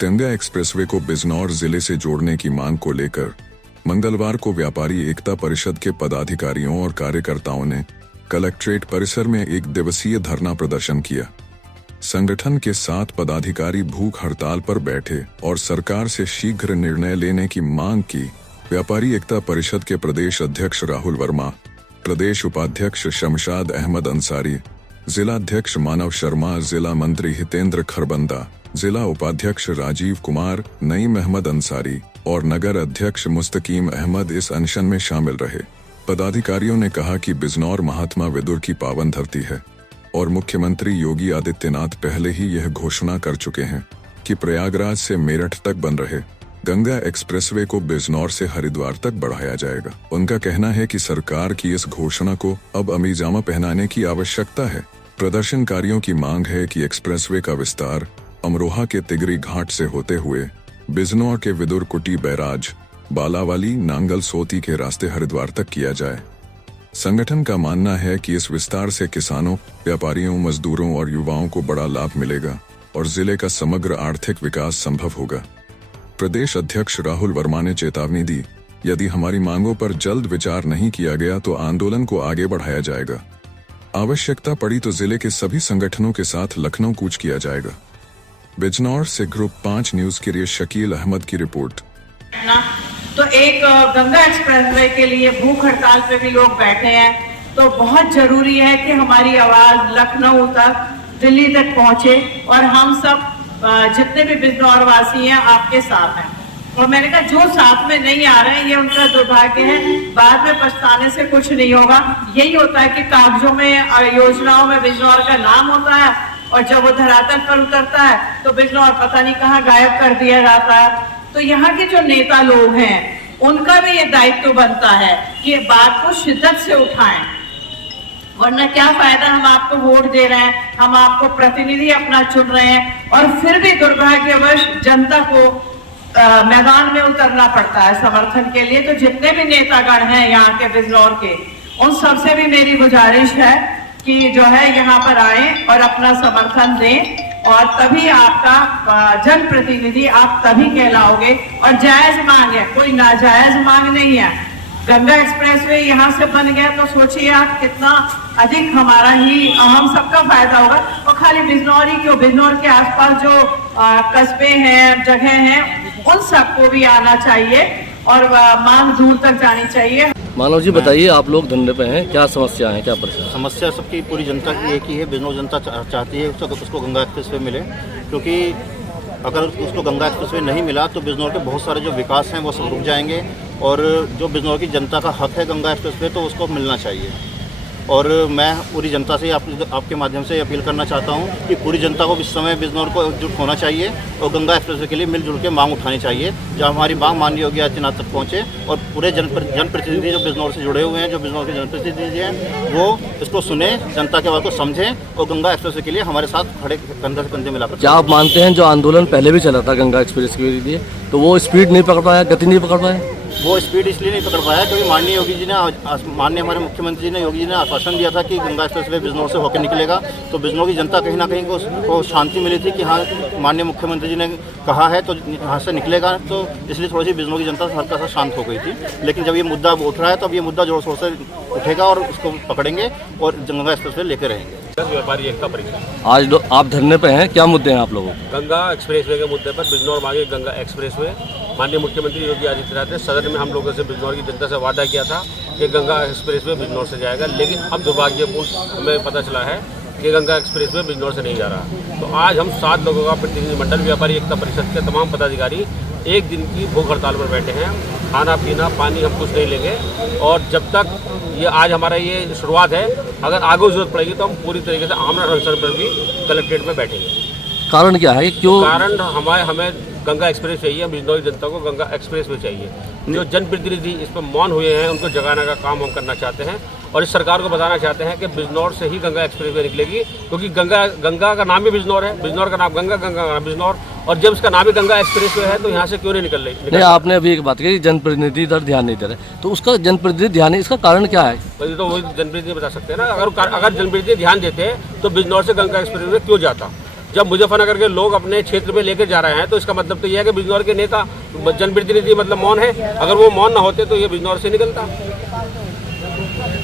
Ganga expressway को बिजनौर जिले से जोड़ने की मांग को लेकर मंगलवार को व्यापारी एकता परिषद के पदाधिकारियों और कार्यकर्ताओं ने कलेक्ट्रेट परिसर में एक दिवसीय धरना प्रदर्शन किया। संगठन के 7 पदाधिकारी भूख हड़ताल पर बैठे और सरकार से शीघ्र निर्णय लेने की मांग की। व्यापारी एकता परिषद के प्रदेश अध्यक्ष राहुल वर्मा, प्रदेश उपाध्यक्ष शमशाद अहमद अंसारी, जिला अध्यक्ष मानव शर्मा, जिला मंत्री हितेंद्र खरबंदा, जिला उपाध्यक्ष राजीव कुमार, नईम अहमद अंसारी और नगर अध्यक्ष मुस्तकीम अहमद इस अनशन में शामिल रहे। पदाधिकारियों ने कहा कि बिजनौर महात्मा विदुर की पावन धरती है और मुख्यमंत्री योगी आदित्यनाथ पहले ही यह घोषणा कर चुके हैं कि प्रयागराज से मेरठ तक बन रहे गंगा एक्सप्रेसवे को बिजनौर से हरिद्वार तक बढ़ाया जाएगा। उनका कहना है कि सरकार की इस घोषणा को अब अमीजामा पहनाने की आवश्यकता है। प्रदर्शनकारियों की मांग है कि एक्सप्रेसवे का विस्तार अमरोहा के तिगरी घाट से होते हुए बिजनौर के विदुर कुटी बैराज, बालावाली, नांगल सोती के रास्ते हरिद्वार तक किया जाए। संगठन का मानना है कि इस विस्तार से किसानों, व्यापारियों, मजदूरों और युवाओं को बड़ा लाभ मिलेगा और जिले का समग्र आर्थिक विकास संभव होगा। प्रदेश अध्यक्ष राहुल वर्मा ने चेतावनी दी, यदि हमारी मांगों पर जल्द विचार नहीं किया गया तो आंदोलन को आगे बढ़ाया जाएगा। आवश्यकता पड़ी तो जिले के सभी संगठनों के साथ लखनऊ कूच किया जाएगा। बिजनौर से ग्रुप 5 न्यूज के लिए शकील अहमद की रिपोर्ट। तो एक गंगा एक्सप्रेसवे के लिए भूख हड़ताल पे भी लोग बैठे हैं, तो बहुत जरूरी है कि हमारी आवाज लखनऊ तक, दिल्ली तक पहुंचे और हम सब जितने भी बिजनौर वासी हैं आपके साथ हैं। और मैंने कहा जो साथ में नहीं आ रहे हैं ये उनका दुर्भाग्य है, बाद में पछताने से कुछ नहीं होगा। यही होता है कि कागजों में, योजनाओं में बिजनौर का नाम होता है और जब वो धरातल पर उतरता है तो बिजनौर पता नहीं कहाँ गायब कर दिया जाता है। तो यहाँ के जो नेता लोग हैं उनका भी ये दायित्व बनता है कि ये बात को शिद्दत से उठाएं, वरना क्या फायदा, हम आपको वोट दे रहे हैं, हम आपको प्रतिनिधि अपना चुन रहे हैं और फिर भी दुर्भाग्यवश जनता को मैदान में उतरना पड़ता है समर्थन के लिए। तो जितने भी नेतागण हैं यहाँ के बिजनौर के, उन सबसे भी मेरी गुजारिश है कि जो है यहाँ पर आए और अपना समर्थन दें और तभी आपका जनप्रतिनिधि आप तभी कहलाओगे। और जायज मांग है, कोई नाजायज मांग नहीं है। गंगा एक्सप्रेसवे यहाँ से बन गया तो सोचिए आप कितना अधिक हमारा ही, हम सबका फायदा होगा। और खाली बिजनौर ही क्यों, बिजनौर के आसपास जो कस्बे हैं, जगह हैं, उन सबको भी आना चाहिए और मांग दूर तक जानी चाहिए। मानव जी बताइए, आप लोग धंधे पे हैं, क्या समस्या है, क्या परेशानी? समस्या सबकी पूरी जनता की एक ही है। बिजनौर जनता चाहती है उसको गंगा एक्सप्रेसवे मिले, क्योंकि अगर उसको गंगा एक्सप्रेसवे नहीं मिला तो बिजनौर के बहुत सारे जो विकास हैं वो सब रुक जाएंगे और जो बिजनौर की जनता का हक है गंगा एक्सप्रेसवे, तो उसको मिलना चाहिए। और मैं पूरी जनता से आपके माध्यम से अपील करना चाहता हूं कि पूरी जनता को इस समय बिजनौर को एकजुट होना चाहिए और गंगा एक्सप्रेसवे के लिए मिलजुल के मांग उठानी चाहिए। जब हमारी मांग माननीय योगी आदित्यनाथ तक पहुंचे और पूरे जनप्रतिनिधि जो बिजनौर से जुड़े हुए हैं, जो बिजनौर के जनप्रतिनिधि हैं, वो इसको सुने, जनता के बात को समझें और गंगा एक्सप्रेसवे के लिए हमारे साथ खड़े कंधे से कंधे मिलाकर। क्या आप मानते हैं जो आंदोलन पहले भी चला था गंगा एक्सप्रेस के लिए, तो वो स्पीड नहीं पकड़ पाया, गति नहीं पकड़ पाया? वो स्पीड इसलिए नहीं पकड़ पाया क्योंकि माननीय योगी जी ने, माननीय हमारे मुख्यमंत्री जी ने, योगी जी ने आश्वासन दिया था कि गंगा एक्सप्रेसवे बिजनौर से होकर निकलेगा। तो बिजनौर की जनता कहीं ना कहीं को शांति मिली थी कि हाँ, माननीय मुख्यमंत्री जी ने कहा है तो यहाँ से निकलेगा, तो इसलिए थोड़ी सी बिजनौर की जनता हल्का सा शांत हो गई थी। लेकिन जब ये मुद्दा उठ रहा है तो अब ये मुद्दा जोर शोर से उठेगा और उसको पकड़ेंगे और गंगा एक्सप्रेसवे लेकर रहेंगे। व्यापारी एकता परिषद आज आप धरने पे हैं, क्या मुद्दे हैं आप लोगों? गंगा एक्सप्रेसवे के मुद्दे पर बिजनौर मांगे गंगा एक्सप्रेसवे। माननीय मुख्यमंत्री योगी आदित्यनाथ ने सदन में हम लोगों से, बिजनौर की जनता से वादा किया था कि गंगा एक्सप्रेसवे बिजनौर से जाएगा, लेकिन अब दुर्भाग्यपूर्ण हमें पता चला है कि गंगा एक्सप्रेसवे बिजनौर से नहीं जा रहा। तो आज हम 7 लोगों का प्रतिनिधिमंडल व्यापारी एकता परिषद के तमाम पदाधिकारी एक दिन की भूख हड़ताल पर बैठे हैं। खाना पीना पानी हम कुछ नहीं लेंगे और जब तक ये, आज हमारा ये शुरुआत है, अगर आगे जरूरत पड़ेगी तो हम पूरी तरीके से आमरण अनशन पर भी कलेक्ट्रेट में बैठेंगे। कारण क्या है, क्यों? कारण हमें गंगा एक्सप्रेस चाहिए, बिजनौर की जनता को गंगा एक्सप्रेस में चाहिए। जो जनप्रतिनिधि इस पर मौन हुए हैं उनको जगाने का काम हम करना चाहते हैं और इस सरकार को बताना चाहते हैं कि बिजनौर से ही गंगा एक्सप्रेस वे निकलेगी, क्योंकि गंगा का नाम ही बिजनौर है, बिजनौर का नाम गंगा, गंगा का नाम बिजनौर, और जब इसका नाम ही गंगा एक्सप्रेस वे है तो यहाँ से क्यों नहीं निकल रही? नहीं, आपने अभी एक बात कही, जनप्रतिनिधि इधर ध्यान नहीं दे रहे, तो उसका जनप्रतिनिधि ध्यान नहीं, इसका कारण क्या है? तो वही जनप्रतिनिधि बता सकते हैं ना। अगर जनप्रतिनिधि ध्यान देते तो बिजनौर से गंगा एक्सप्रेस वे क्यों जाता? जब मुजफ्फरनगर के लोग अपने क्षेत्र में लेकर जा रहे हैं तो इसका मतलब तो यह है कि बिजनौर के नेता जनप्रतिनिधि मतलब मौन है। अगर वो मौन ना होते तो ये बिजनौर से निकलता।